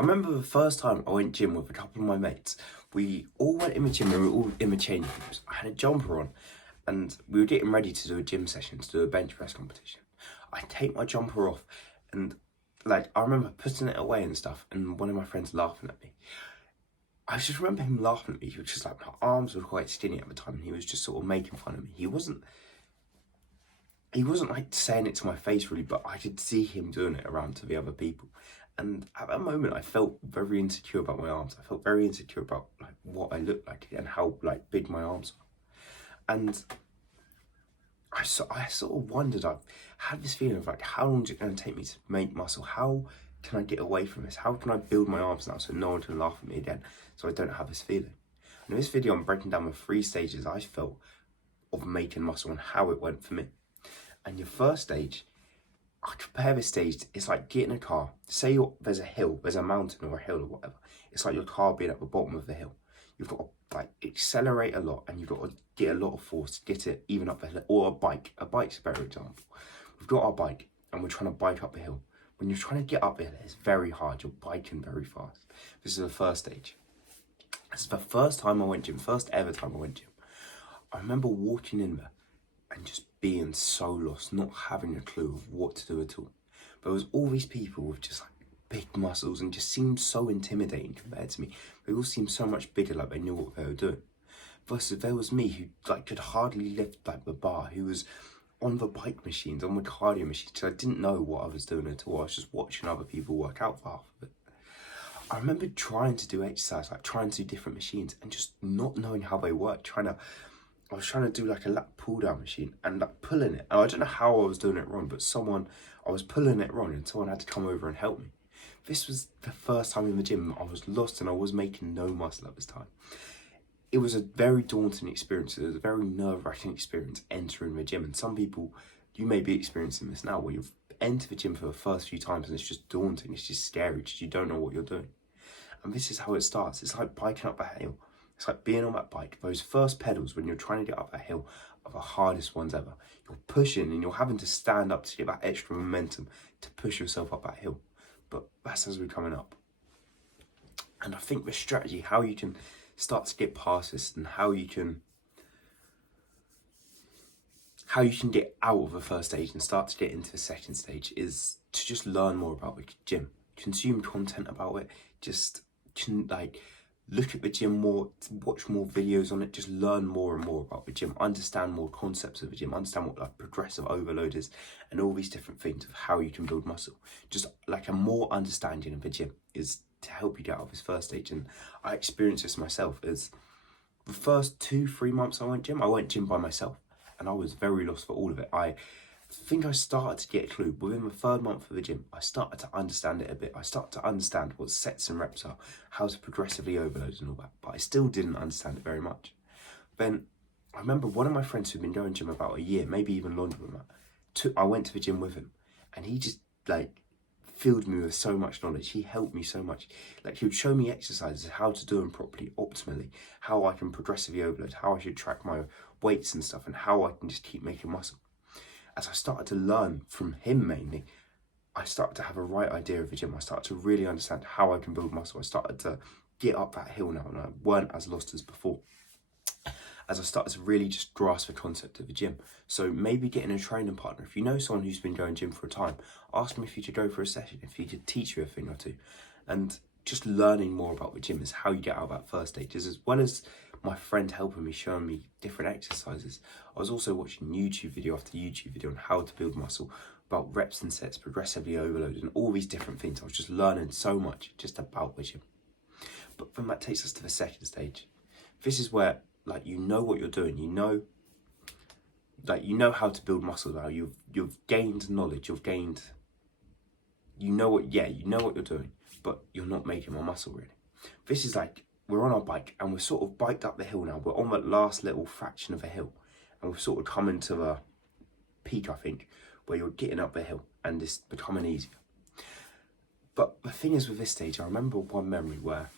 I remember the first time I went gym with a couple of my mates. We all went in the gym and we were all in the change rooms. I had a jumper on and we were getting ready to do a gym session, to do a bench press competition. I take my jumper off and I remember putting it away and stuff, and one of my friends laughing at me. I just remember him laughing at me. He was just like, my arms were quite skinny at the time and he was just sort of making fun of me. He wasn't like saying it to my face really, but I could see him doing it around to the other people. And at that moment, I felt very insecure about my arms. I felt very insecure about like what I looked like and how like big my arms are. And I sort of wondered. I had this feeling of like, how long is it going to take me to make muscle? How can I get away from this? How can I build my arms now so no one can laugh at me again? So I don't have this feeling. And in this video, I'm breaking down the 3 stages I felt of making muscle and how it went for me. And your first stage, I compare this stage, it's like getting a car. Say there's a hill, there's a mountain or a hill or whatever. It's like your car being at the bottom of the hill. You've got to like accelerate a lot and you've got to get a lot of force to get it even up the hill. Or a bike. A bike's a better example. We've got our bike and we're trying to bike up the hill. When you're trying to get up the hill, it's very hard. You're biking very fast. This is the first stage. This is the first time I went gym, first ever time I went gym. I remember walking in there and just being so lost, not having a clue of what to do at all. There was all these people with just like big muscles and just seemed so intimidating compared to me. They all seemed so much bigger, like they knew what they were doing. Versus there was me who like could hardly lift like the bar, who was on the bike machines, on the cardio machines. So I didn't know what I was doing at all. I was just watching other people work out for half of it. I remember trying to do exercise, like trying to do different machines and just not knowing how they work. I was trying to do like a lat pull down machine and like pulling it. And I don't know how I was doing it wrong, but I was pulling it wrong and someone had to come over and help me. This was the first time in the gym I was lost and I was making no muscle at this time. It was a very daunting experience. It was a very nerve-wracking experience entering the gym. And some people, you may be experiencing this now, where you've entered the gym for the first few times and it's just daunting. It's just scary because you don't know what you're doing. And this is how it starts. It's like biking up a hill. It's like being on that bike. Those first pedals when you're trying to get up that hill are the hardest ones ever. You're pushing and you're having to stand up to get that extra momentum to push yourself up that hill. But that's as we're coming up. And I think the strategy, how you can start to get past this and how you can get out of the first stage and start to get into the second stage is to just learn more about the gym. Consume content about it. Just look at the gym more, watch more videos on it, just learn more and more about the gym, understand more concepts of the gym, understand what like progressive overload is and all these different things of how you can build muscle. Just like a more understanding of the gym is to help you get out of this first stage. And I experienced this myself as the first 2-3 months I went gym by myself and I was very lost for all of it. I think I started to get a clue within the 3rd month of the gym. I started to understand it a bit. I started to understand what sets and reps are, how to progressively overload and all that, but I still didn't understand it very much. Then I remember one of my friends who'd been going gym about a year, maybe even longer than that. I went to the gym with him and he just like filled me with so much knowledge. He helped me so much. Like he would show me exercises, how to do them properly, optimally, how I can progressively overload, how I should track my weights and stuff, and how I can just keep making muscle. As I started to learn from him mainly, I started to have a right idea of the gym. I started to really understand how I can build muscle. I started to get up that hill now and I weren't as lost as before. As I started to really just grasp the concept of the gym. So maybe getting a training partner. If you know someone who's been going gym for a time, ask them if you could go for a session, if he could teach you a thing or two. And just learning more about the gym is how you get out of that first stage. As well as my friend helping me, showing me different exercises, I was also watching YouTube video after YouTube video on how to build muscle, about reps and sets, progressively overloaded, and all these different things. I was just learning so much just about the gym. But then that takes us to the second stage. This is where like you know what you're doing, you know how to build muscle now. You've gained knowledge, you know what you're doing, but you're not making more muscle really. This is like we're on our bike and we're sort of biked up the hill now. We're on that last little fraction of a hill and we've sort of come into the peak, I think, where you're getting up the hill and it's becoming easier. But the thing is with this stage, I remember one memory where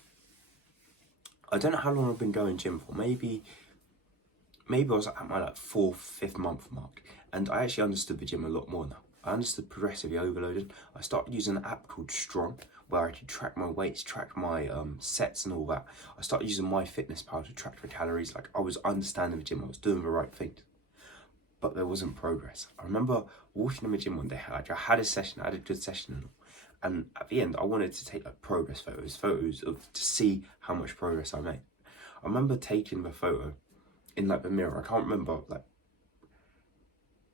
I don't know how long I've been going gym for. Maybe I was at my 4th, 5th month mark, and I actually understood the gym a lot more now. I understood progressively overloaded. I started using an app called Strong, where I could track my weights, track my sets and all that. I started using MyFitnessPal to track the calories. Like, I was understanding the gym, I was doing the right things, but there wasn't progress. I remember walking in the gym one day, like I had a session, I had a good session, and at the end I wanted to take like progress photos of to see how much progress I made. I remember taking the photo in like the mirror. I can't remember, like,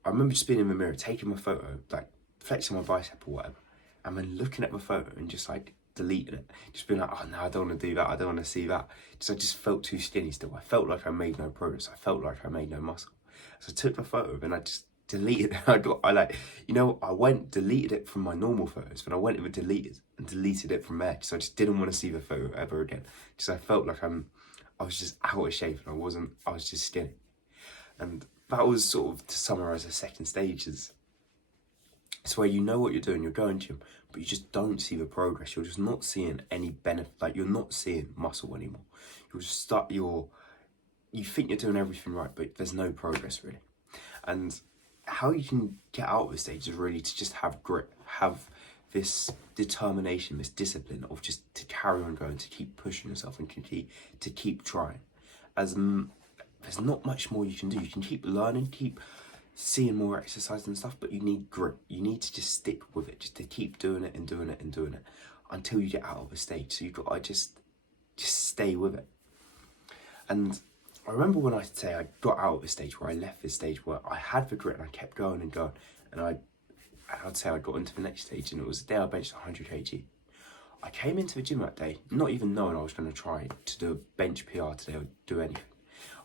I remember just being in the mirror, taking my photo, like flexing my bicep or whatever, and then looking at my photo and just like deleting it, just being like, oh no, I don't want to do that, I don't want to see that. I just felt too skinny still. I felt like I made no progress. I felt like I made no muscle. So I took the photo and I just deleted it. I went, deleted it from my normal photos, but I went with deleted and deleted it from there because I just didn't want to see the photo ever again. Because I felt like I was just out of shape and I was just skinny. And that was sort of, to summarise, the second stage is, it's where you know what you're doing, you're going gym, but you just don't see the progress. You're just not seeing any benefit, like you're not seeing muscle anymore. You'll just start you think you're doing everything right, but there's no progress really. And how you can get out of this stage is really to just have grit, have this determination, this discipline of just to carry on going, to keep pushing yourself and to keep trying. As there's not much more you can do. You can keep learning, keep seeing more exercise and stuff, but you need grit. You need to just stick with it, just to keep doing it and doing it and doing it until you get out of a stage. So you've got to just stay with it. And I remember when I got out of this stage, where I left this stage where I had the grit and I kept going and going, and I'd say I got into the next stage, and it was the day I benched 100 kg. I came into the gym that day not even knowing I was going to try to do a bench PR today or do anything.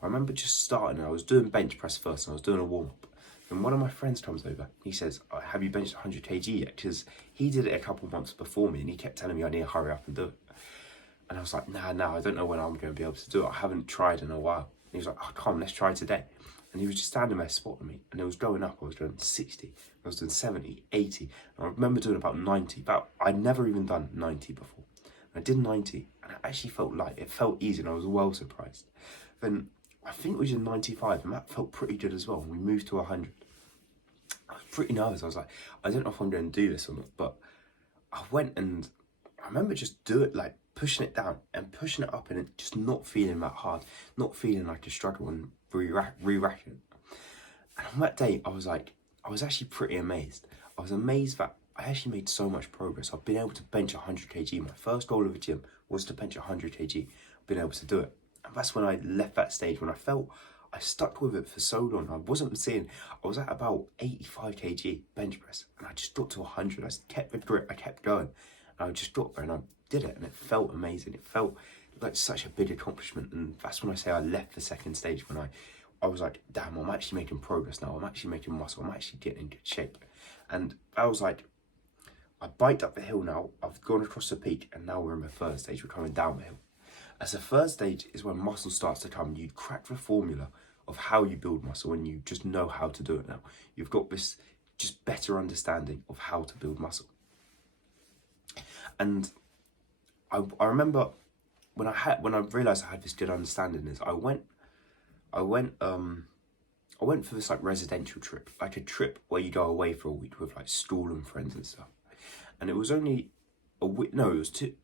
I remember just starting, and I was doing bench press first, and I was doing a warm-up. And one of my friends comes over, he says, have you benched 100 kg yet? Because he did it a couple months before me, and he kept telling me I need to hurry up and do it. And I was like, nah, I don't know when I'm going to be able to do it. I haven't tried in a while. And he was like, oh, come on, let's try today. And he was just standing there spotting me, and it was going up. I was doing 60, I was doing 70, 80. And I remember doing about 90, I'd never even done 90 before. And I did 90, and it actually felt light. It felt easy, and I was well surprised. Then I think we did 95, and that felt pretty good as well. And we moved to 100. I was pretty nervous. I was like, I don't know if I'm going to do this or not, but I went, and I remember just pushing it down and pushing it up, and it just not feeling that hard, not feeling like a struggle, and re-racking. And on that day, I was actually pretty amazed. I was amazed that I actually made so much progress. I've been able to bench 100 kg. My first goal of the gym was to bench 100 kg. I've been able to do it. And that's when I left that stage, when I felt I stuck with it for so long. I was at about 85 kg bench press, and I just got to 100. I kept the grit, I kept going, and I just got there, and I did it, and it felt amazing. It felt like such a big accomplishment. And that's when I say I left the second stage, when I was like, damn, I'm actually making progress now. I'm actually making muscle. I'm actually getting in good shape. And I was like, I biked up the hill now. I've gone across the peak, and now we're in the third stage. We're coming down the hill. As the third stage is when muscle starts to come. You crack the formula of how you build muscle, and you just know how to do it now. You've got this just better understanding of how to build muscle. And I remember when I realised I had this good understanding, is I went for this like residential trip, like a trip where you go away for a week with like school and friends and stuff. And it was only a week, no, it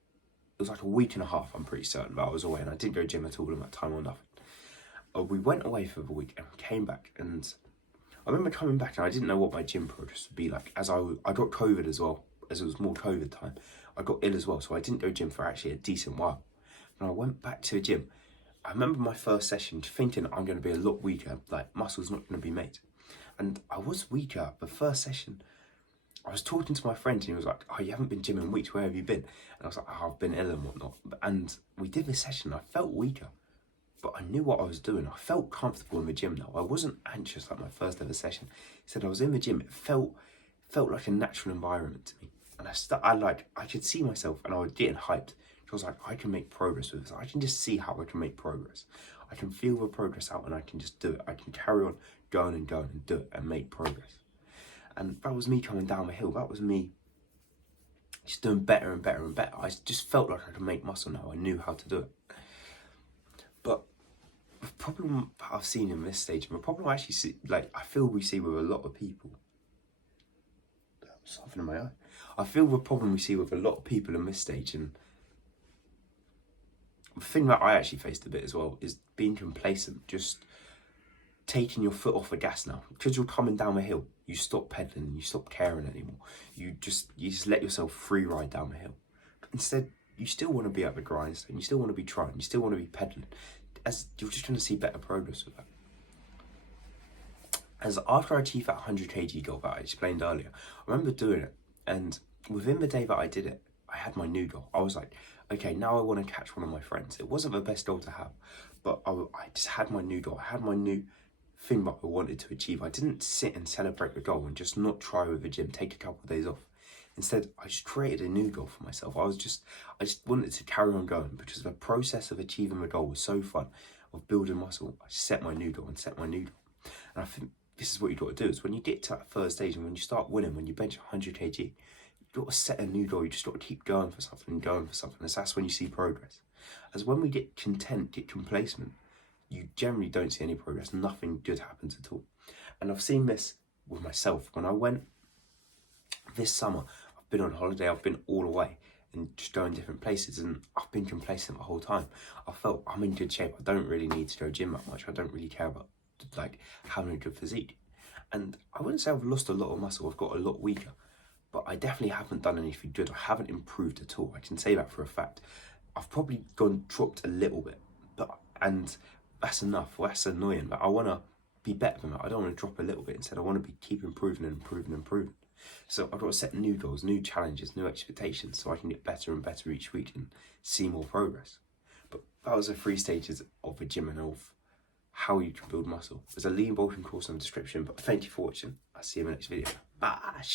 was like a week and a half, I'm pretty certain, but I was away, and I didn't go to gym at all in that time or nothing. We went away for the week and came back, and I remember coming back and I didn't know what my gym progress would be like, as I got COVID as well, as it was more COVID time. I got ill as well, so I didn't go to gym for actually a decent while. And I went back to the gym. I remember my first session thinking I'm going to be a lot weaker, like muscle's not going to be made. And I was weaker. The first session, I was talking to my friend, and he was like, oh, you haven't been gymming in weeks, where have you been? And I was like, oh, I've been ill and whatnot. And we did this session, I felt weaker, but I knew what I was doing. I felt comfortable in the gym now. I wasn't anxious like my first ever session. He said I was in the gym, it felt like a natural environment to me. And I could see myself, and I was getting hyped. I was like, I can make progress with this. I can just see how I can make progress. I can feel the progress out, and I can just do it. I can carry on going and going and do it and make progress. And that was me coming down the hill. That was me just doing better and better and better. I just felt like I could make muscle now. I knew how to do it. But the problem that I've seen in this stage, and the problem I actually see, like I feel we see with a lot of people, something in my eye. I feel the problem we see with a lot of people in this stage, and the thing that I actually faced a bit as well, is being complacent, just taking your foot off the gas now. Because you're coming down the hill, you stop pedaling, you stop caring anymore. You just let yourself free ride down the hill. But instead, you still want to be at the grindstone, you still want to be trying, you still want to be pedaling, as you're just going to see better progress with that. As after I achieved that 100 kg goal that I explained earlier, I remember doing it, and within the day that I did it, I had my new goal. I was like, okay, now I want to catch one of my friends. It wasn't the best goal to have, but I just had my new goal. I had my new thing that I wanted to achieve. I didn't sit and celebrate the goal and just not try with the gym, take a couple of days off. Instead, I just created a new goal for myself. I just wanted to carry on going, because the process of achieving the goal was so fun, of building muscle. I set my new goal and set my new goal. And I think this is what you've got to do, is when you get to that third stage and when you start winning, when you bench 100 kg, you've got to set a new goal. You just got to keep going for something and going for something. And that's when you see progress. As when we get content, get complacent, you generally don't see any progress. Nothing good happens at all. And I've seen this with myself. When I went this summer, I've been on holiday, I've been all away and just going different places, and I've been complacent the whole time. I felt I'm in good shape. I don't really need to go gym that much. I don't really care about like having a good physique. And I wouldn't say I've lost a lot of muscle. I've got a lot weaker, but I definitely haven't done anything good. I haven't improved at all. I can say that for a fact. I've probably dropped a little bit, and that's enough. Well, that's annoying. But I want to be better than that. I don't want to drop a little bit. Instead, I want to keep improving and improving and improving. So I've got to set new goals, new challenges, new expectations, so I can get better and better each week and see more progress. But that was the 3 stages of the gym and of how you can build muscle. There's a lean bulking course in the description. But thank you for watching. I'll see you in the next video. Bye.